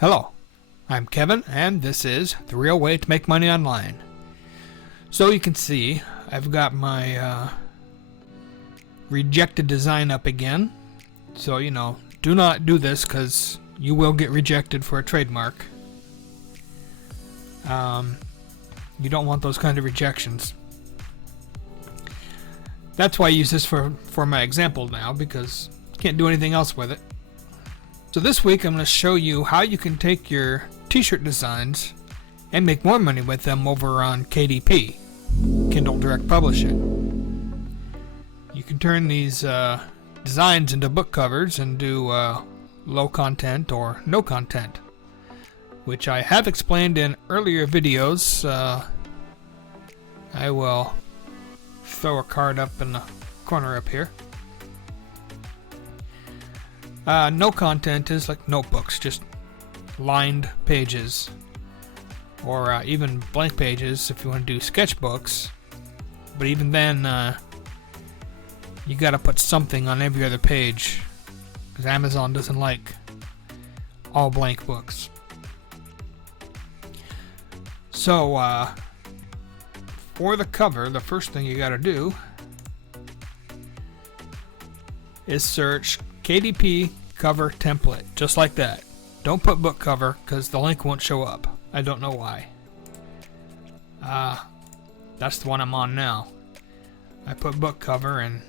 Hello, I'm Kevin, and this is The Real Way to Make Money Online. So you can see, I've got my rejected design up again. So, do not do this because you will get rejected for a trademark. You don't want those kind of rejections. That's why I use this for my example now, because you can't do anything else with it. So this week I'm going to show you how you can take your t-shirt designs and make more money with them over on KDP, Kindle Direct Publishing. You can turn these designs into book covers and do low content or no content, which I have explained in earlier videos. I will throw a card up in the corner up here. No content is like notebooks, just lined pages, or even blank pages if you want to do sketchbooks. But even then, you gotta put something on every other page, because Amazon doesn't like all blank books. So, for the cover, the first thing you gotta do is search KDP cover template, just like that. Don't put book cover because the link won't show up. I don't know why. That's the one I'm on now. I put book cover and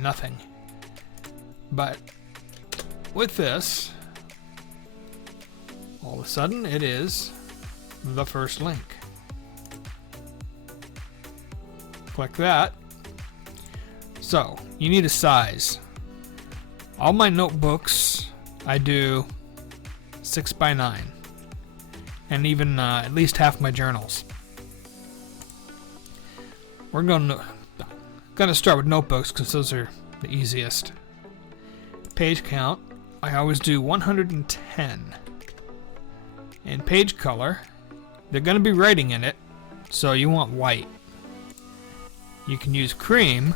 nothing. But with this, all of a sudden it is the first link. Click that. So you need a size. All my notebooks I do 6x9, and even at least half my journals. We're gonna start with notebooks because those are the easiest. Page count, I always do 110. And page color, they're gonna be writing in it, so you want white. You can use cream,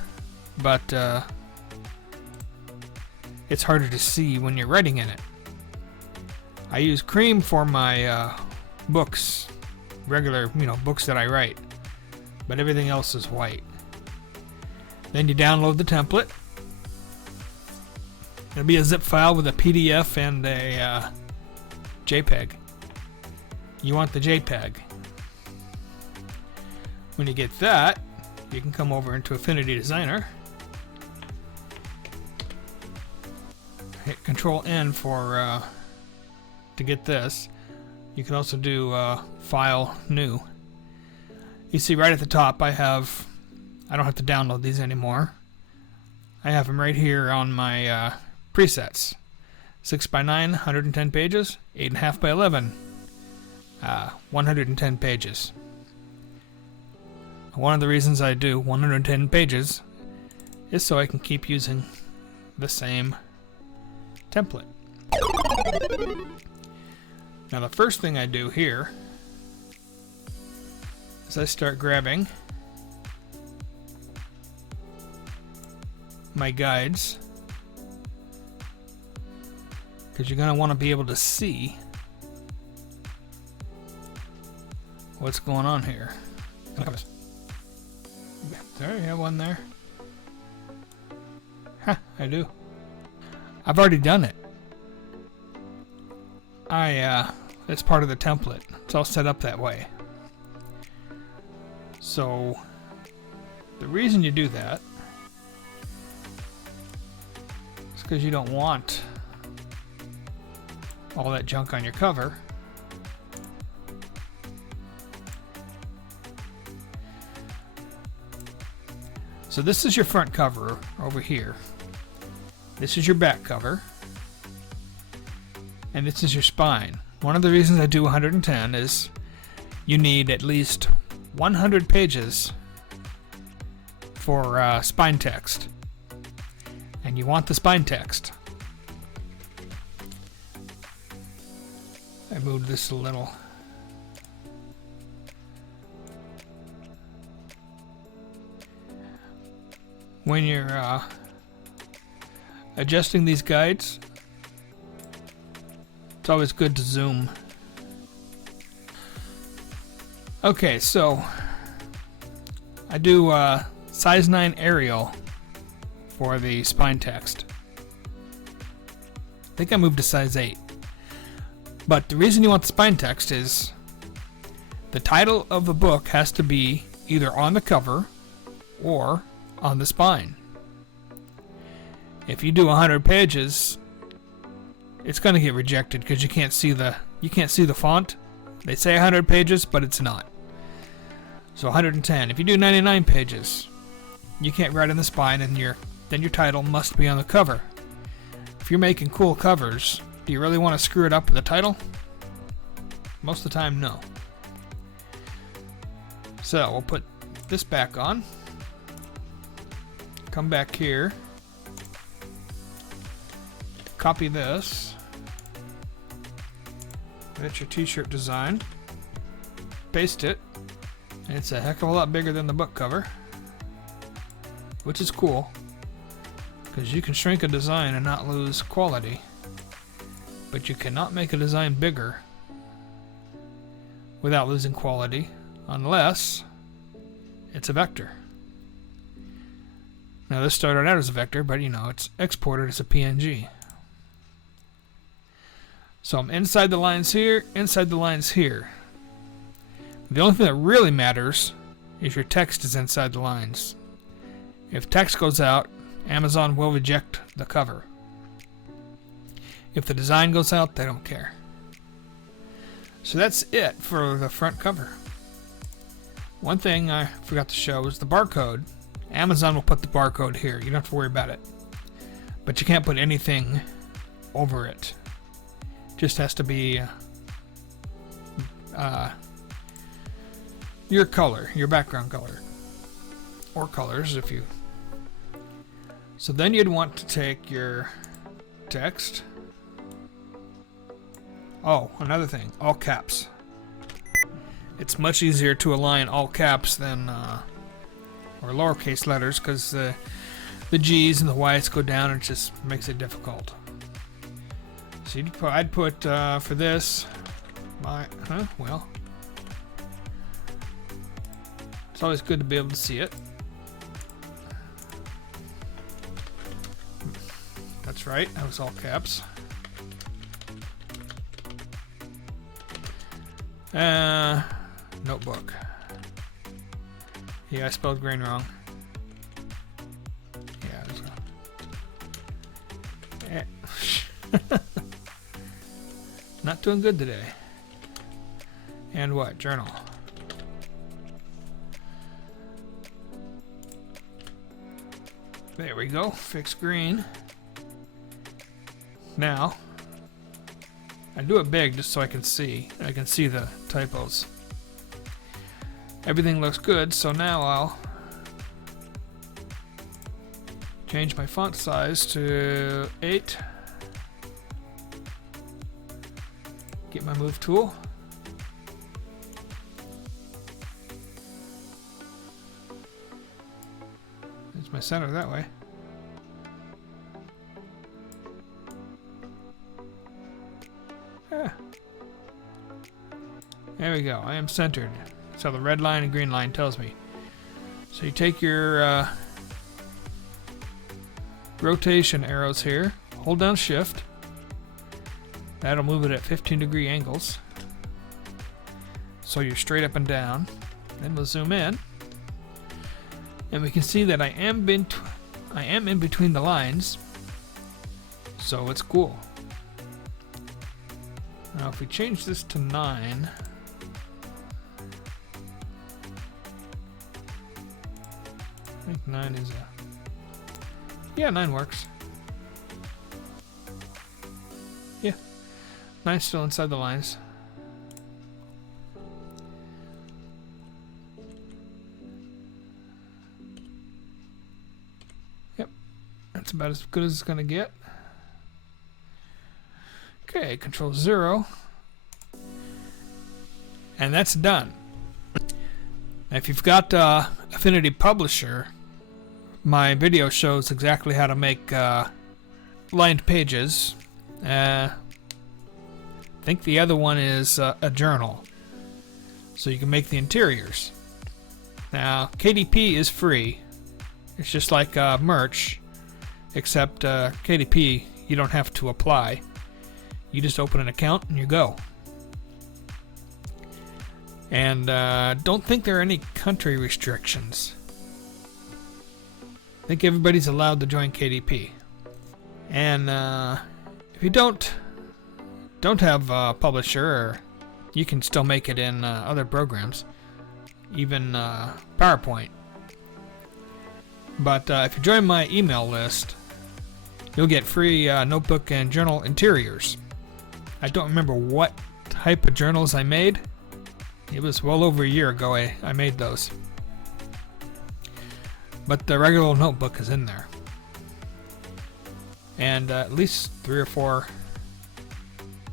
but it's harder to see when you're writing in it. I use cream for my books, regular, books that I write, but everything else is white. Then you download the template. It'll be a zip file with a PDF and a JPEG. You want the JPEG. When you get that, you can come over into Affinity Designer. Hit Control N for to get this. You can also do File New. You see right at the top I don't have to download these anymore. I have them right here on my presets. 6x9, 110 pages. 8.5 by 11, 110 pages. One of the reasons I do 110 pages is so I can keep using the same template. Now the first thing I do here is I start grabbing my guides, because you're going to want to be able to see what's going on here. There you have one there. Huh, I do. I've already done it. It's part of the template. It's all set up that way. So, the reason you do that is because you don't want all that junk on your cover. So this is your front cover over here. This is your back cover. And this is your spine. One of the reasons I do 110 is you need at least 100 pages for spine text. And you want the spine text. I moved this a little. When you're adjusting these guides, it's It's always good to zoom. Okay, so I do size 9 Arial for the spine text. I think I moved to size 8. But the reason you want the spine text is the title of the book has to be either on the cover or on the spine. If you do 100 pages, it's going to get rejected because you can't see the font. They say 100 pages, but it's not. So 110. If you do 99 pages, you can't write on the spine, and then your title must be on the cover. If you're making cool covers, do you really want to screw it up with the title? Most of the time, no. So we'll put this back on. Come back here. Copy this. That's your t-shirt design. Paste it. And it's a heck of a lot bigger than the book cover, which is cool because you can shrink a design and not lose quality, but you cannot make a design bigger without losing quality unless it's a vector. Now this started out as a vector, but it's exported as a PNG. So I'm inside the lines here, inside the lines here. The only thing that really matters is your text is inside the lines. If text goes out, Amazon will reject the cover. If the design goes out, they don't care. So that's it for the front cover. One thing I forgot to show is the barcode. Amazon will put the barcode here. You don't have to worry about it. But you can't put anything over it. Just has to be your color, your background color, or colors if you. So then you'd want to take your text. Oh, another thing, all caps. It's much easier to align all caps than or lowercase letters because the G's and the Y's go down and it just makes it difficult. So I'd put for this well, it's always good to be able to see it. That's right, that was all caps. Notebook. Yeah, I spelled grain wrong. Yeah, not doing good today. And what? Journal. There we go. Fix green. Now, I do it big just so I can see. I can see the typos. Everything looks good, so now I'll change my font size to 8. Get my move tool. There's my center that way. There we go. I am centered. That's how the red line and green line tells me. So you take your rotation arrows here, hold down shift. That'll move it at 15-degree angles. So you're straight up and down. Then we'll zoom in. And we can see that I am in between the lines. So it's cool. Now if we change this to 9, I think 9 is yeah, 9 works. Yeah, 9's still inside the lines. Yep, that's about as good as it's gonna get. Okay, Control 0. And that's done. Now, if you've got Affinity Publisher, my video shows exactly how to make lined pages. I think the other one is a journal. So you can make the interiors. Now, KDP is free. It's just like merch, except KDP, you don't have to apply. You just open an account and you go. And don't think there are any country restrictions. I think everybody's allowed to join KDP. And if you don't have a publisher, you can still make it in other programs, even PowerPoint. But if you join my email list, you'll get free notebook and journal interiors. I don't remember what type of journals I made. It was well over a year ago I made those. But the regular notebook is in there. And at least 3 or 4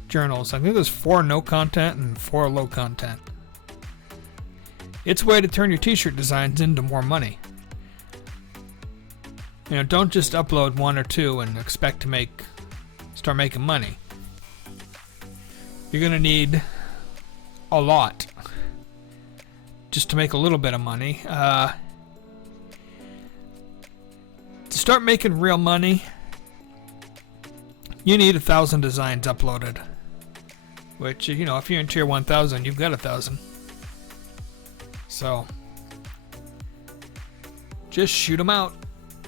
journals. I think there's 4 no content and 4 low content. It's a way to turn your t-shirt designs into more money. You know, don't just upload 1 or 2 and expect to start making money. You're gonna need a lot just to make a little bit of money. To start making real money, you need 1,000 designs uploaded. Which, you know, if you're in tier 1,000, you've got 1,000. So, just shoot them out.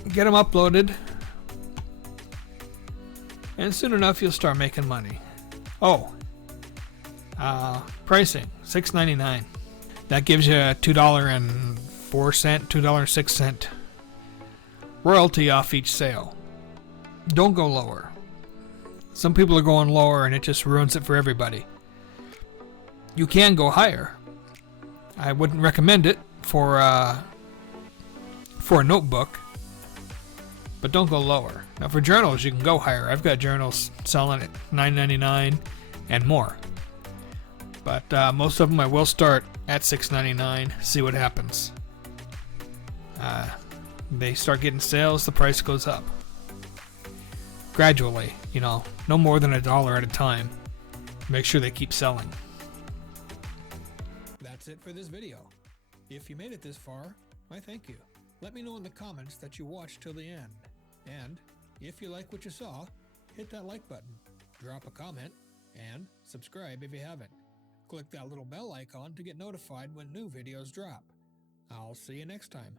Get them uploaded. And soon enough, you'll start making money. Oh. Pricing, $6.99. That gives you a $2.04, $2.06 royalty off each sale. Don't go lower. Some people are going lower and it just ruins it for everybody. You can go higher. I wouldn't recommend it for a notebook, but don't go lower. Now for journals, you can go higher. I've got journals selling at $9.99 and more. But most of them I will start at $6.99, see what happens. They start getting sales, the price goes up. Gradually, you know, no more than $1 at a time. Make sure they keep selling. That's it for this video. If you made it this far, I thank you. Let me know in the comments that you watched till the end. And if you like what you saw, hit that like button, drop a comment, and subscribe if you haven't. Click that little bell icon to get notified when new videos drop. I'll see you next time.